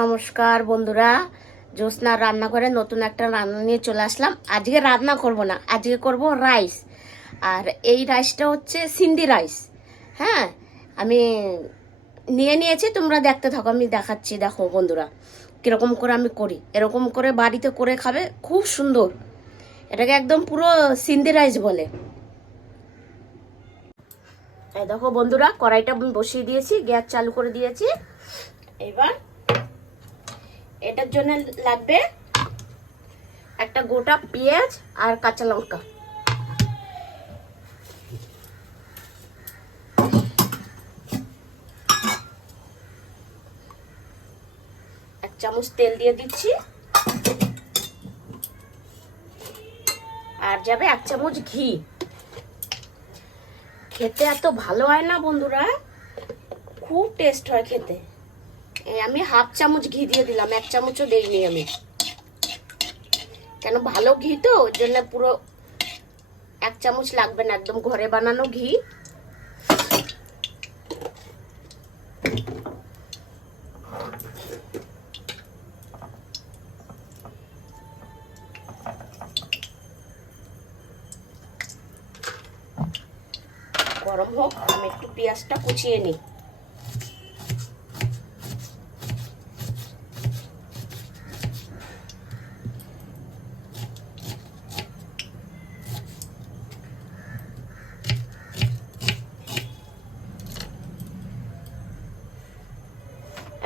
নমস্কার বন্ধুরা, জ্যোৎস্নার রান্নাঘরে নতুন একটা রান্না নিয়ে চলে আসলাম। আজকে রান্না করব না, আজকে করব রাইস। আর এই রাইসটা হচ্ছে সিন্ধি রাইস। হ্যাঁ, আমি নিয়ে নিয়েছি, তোমরা দেখতে থাকো, আমি দেখাচ্ছি। দেখো বন্ধুরা, কীরকম করে আমি করি। এরকম করে বাড়িতে করে খাবে, খুব সুন্দর। এটাকে একদম পুরো সিন্ধি রাইস বলে। এই দেখো বন্ধুরা, কড়াইটা আমি বসিয়ে দিয়েছি, গ্যাস চালু করে দিয়েছি। এবার এটার জন্য লাগবে একটা গোটা পেঁয়াজ আর কাঁচা লঙ্কা, এক চামচ তেল দিয়ে দিচ্ছি, আর যাবে এক চামচ ঘি। খেতে এত ভালো হয় না বন্ধুরা, খুব টেস্ট হয় খেতে। আমি হাফ চামচ ঘি দিয়ে দিলাম, এক চামচও দেইনি আমি, কেন ভালো ঘি তো, ওই জন্য পুরো এক চামচ লাগবে না, একদম ঘরে বানানো ঘি। গরম হোক, আমি একটু পেঁয়াজটা কুচিয়ে নিই।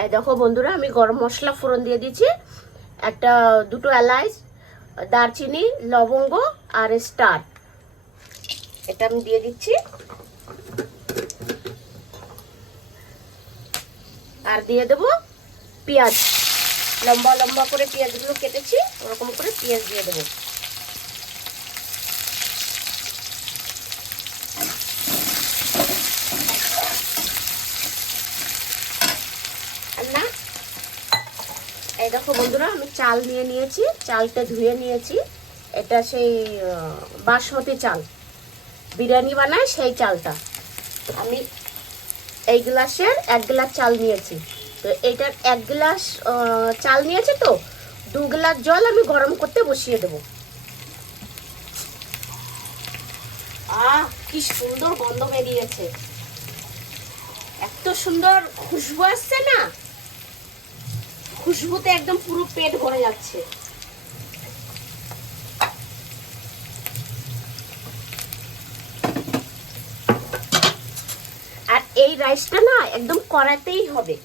এই দেখো বন্ধুরা, আমি গরম মশলা ফোড়ন দিয়ে দিয়েছি, একটা দুটো এলাচ, দারচিনি, লবঙ্গ আর স্টার, এটা আমি দিয়ে দিচ্ছি। আর দিয়ে দেবো পেঁয়াজ, লম্বা লম্বা করে পেঁয়াজগুলো কেটেছি, ওরকম করে পেঁয়াজ দিয়ে দেবো। না, এই দেখো বন্ধুরা, আমি চাল নিয়ে নিয়েছি, চালটা ধুয়ে নিয়েছি। এটা সেই বাসমতি চাল, বিরিয়ানি বানায় সেই চালটা। আমি এই গ্লাসের 1 গ্লাস চাল নিয়েছি, তো এইটার 1 গ্লাস চাল নিয়েছি, তো 2 গ্লাস জল আমি গরম করতে বসিয়ে দেবো। কি সুন্দর গন্ধ বেরিয়েছে, এত সুন্দর খুশবু আসছে না, খুশবুতে একদম পুরো পেট ভরে যাচ্ছে। আর এই রাইসটা না একদম কড়াইতেই হবে।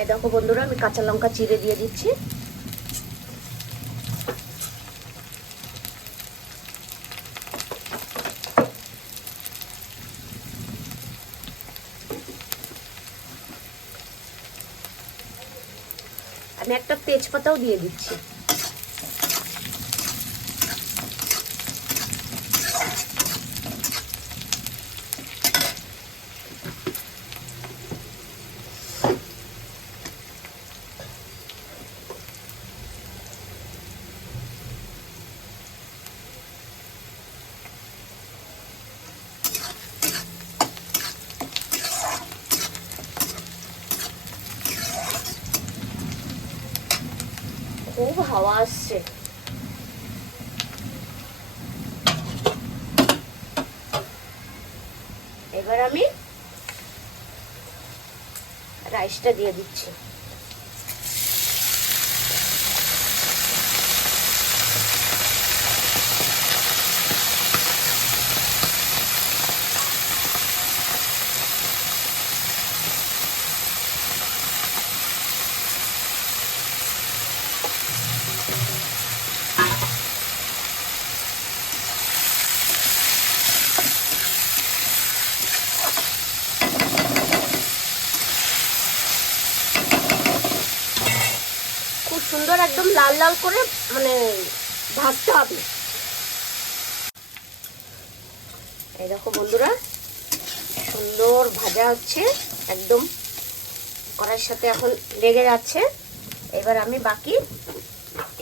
এই দেখো বন্ধুরা, আমি কাঁচা লঙ্কা চিড়ে দিয়ে দিচ্ছি। আমি একটা তেজপাতাও দিয়ে দিচ্ছি। খুব হাওয়া আসছে। এবার আমি রাইসটা দিয়ে দিচ্ছি। সুন্দর একদম লাল লাল করে মানে ভাজতে হবে। এই দেখো বন্ধুরা, সুন্দর ভাজা হচ্ছে, একদম কড়াইয়ের সাথে এখন লেগে যাচ্ছে। এবার আমি বাকি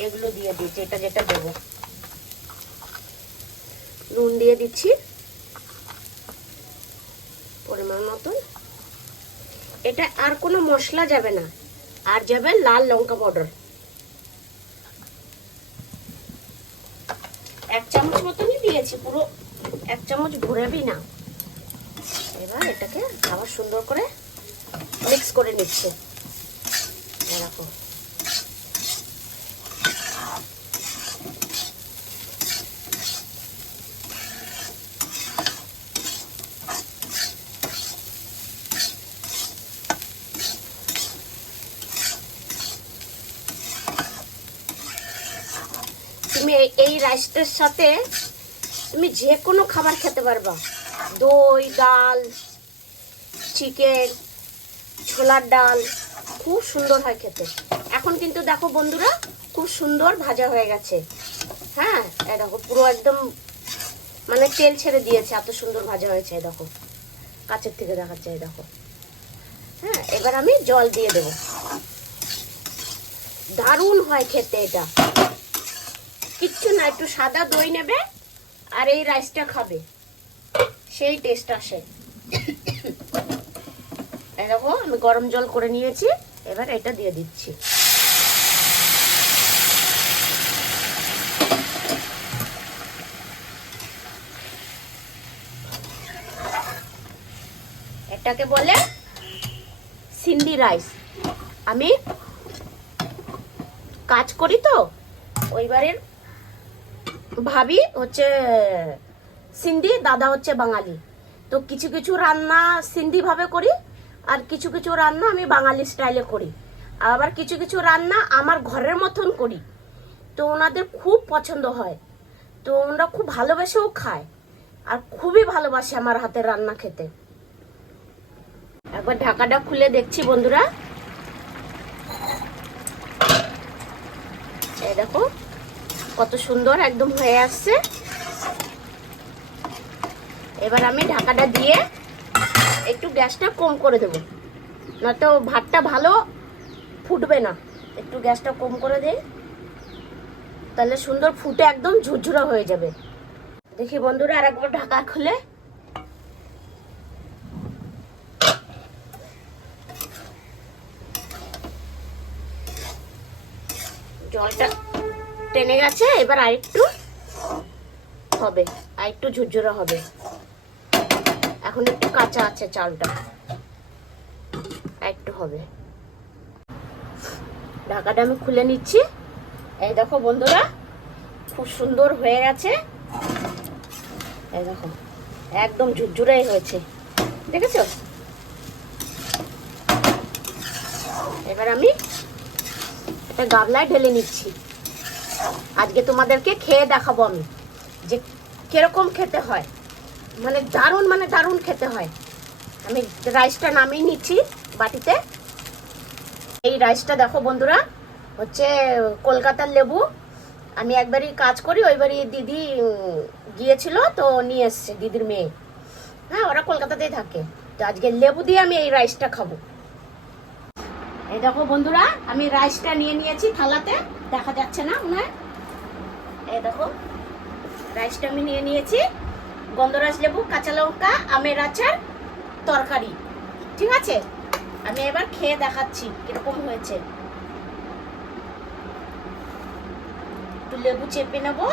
এগুলো দিয়ে দিচ্ছি, এটা যেটা দেবো। নুন দিয়ে দিচ্ছি পরিমাণ মতন। এটা আর কোনো মশলা যাবে না, আর যাবে লাল লঙ্কা পাউডার 1 চামচ মতনই দিয়েছি, পুরো 1 চামচ ভরেবি না। এবার এটাকে আবার সুন্দর করে মিক্স করে নিচ্ছে। দেখো তুমি এই রাইসটার সাথে তুমি যে কোনো খাবার খেতে পারবা, দই, ডাল, চিকেন, ছোলার ডাল, খুব সুন্দর হয় খেতে। এখন কিন্তু দেখো বন্ধুরা খুব সুন্দর ভাজা হয়ে গেছে। হ্যাঁ, এই দেখো পুরো একদম মানে তেল ছেড়ে দিয়েছে, এত সুন্দর ভাজা হয়েছে। এই দেখো কাছের থেকে দেখাচ্ছে, এই দেখো। হ্যাঁ, এবার আমি জল দিয়ে দেব। দারুণ হয় খেতে এটা, কিচ্ছু না, একটু সাদা দই নেবে আর এই রাইসটা খাবে, সেই টেস্ট আসে। দেখো আমি গরম জল করে নিয়েছি, এবার এটা দিয়ে দিচ্ছি। এটাকে বলে সিন্ধি রাইস। আমি কাজ করি তো, ওই বাড়ির ভাবি হচ্ছে সিন্ধি, দাদা হচ্ছে বাঙালি। তো কিছু কিছু রান্না সিন্ধি ভাবে করি, আর কিছু কিছু রান্না আমি বাঙালি স্টাইলে করি, আবার কিছু কিছু রান্না আমার ঘরের মতন করি। তো ওনাদের খুব পছন্দ হয়, তো ওনারা খুব ভালোবেসেও খায়, আর খুবই ভালোবাসে আমার হাতের রান্না খেতে। একবার ঢাকাটা খুলে দেখছি বন্ধুরা, এই দেখো কত সুন্দর একদম হয়ে আসছে। এবার আমি ঢাকাটা দিয়ে একটু গ্যাসটা কম করে দেবো, নয়তো ভাতটা ভালো ফুটবে না। একটু গ্যাসটা কম করে দেই, তাহলে সুন্দর ফুটে একদম ঝুরঝুরা হয়ে যাবে। দেখি বন্ধুরা আরেকবার ঢাকা খুলে, জলটা টেনে গেছে। এবার আরেকটু হবে, আরেকটু ঝুরঝুরা হবে। এখন একটু কাঁচা আছে চালটা, একটু হবে। ঢাকাটা আমি খুলে নিচ্ছি। এই দেখো বন্ধুরা খুব সুন্দর হয়ে গেছে। এই দেখো একদম ঝুরঝুরাই হয়েছে, দেখেছো? এবার আমি একটা গামলায় ঢেলে নিচ্ছি। আজকে তোমাদেরকে খেয়ে দেখাবো আমি যে কিরকম খেতে হয়, মানে দারুণ খেতে হয়। আমি রাইসটা নামিয়ে নিচ্ছি বাটিতে। এই রাইসটা দেখো বন্ধুরা হচ্ছে কলকাতার লেবু। আমি একবারই কাজ করি, ওইবারই দিদি গিয়েছিল তো নিয়ে এসছে, দিদির মেয়ে। হ্যাঁ, ওরা কলকাতাতেই থাকে। তো আজকে লেবু দিয়ে আমি এই রাইসটা খাবো। এই দেখো বন্ধুরা আমি রাইসটা নিয়ে নিয়েছি থালাতে, দেখা যাচ্ছে না মনে হয়। এই দেখো রাইসটা আমি নিয়ে নিয়েছি, গন্ধরাজ লেবু, কাঁচা লঙ্কা, আমের আচার, তরকারি। ঠিক আছে, আমি এবার খেয়ে দেখাচ্ছি কিরকম হয়েছে। একটু লেবু চেপে নেবো।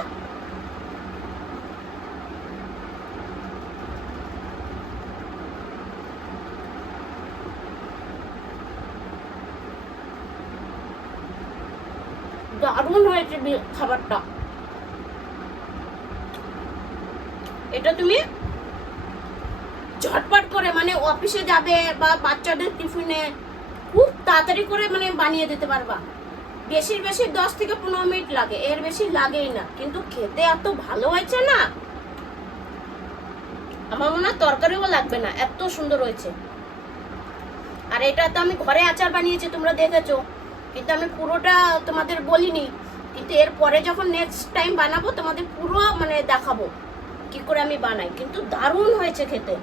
দারুণ হয়েছে খাবারটা। এটা তুমি ঝটপট করে মানে অফিসে যাবে বা বাচ্চাদের টিফিনে খুব তাড়াতাড়ি করে মানে বানিয়ে দিতে পারবা। বেশি 10 থেকে 15 মিনিট লাগে, এর বেশি লাগেই না। কিন্তু খেতে এত ভালো হয়েছে না, আমার মনে হয় তরকারিও লাগবে না, এত সুন্দর হয়েছে। আর এটা তো আমি ঘরে আচার বানিয়েছি, তোমরা দেখেছো, কিন্তু আমি পুরোটা তোমাদের বলিনি। কিন্তু এরপরে যখন নেক্সট টাইম বানাবো তোমাদের পুরো মানে দেখাবো কি করে আমি বানাই। কিন্তু দারুণ হয়েছে খেতে।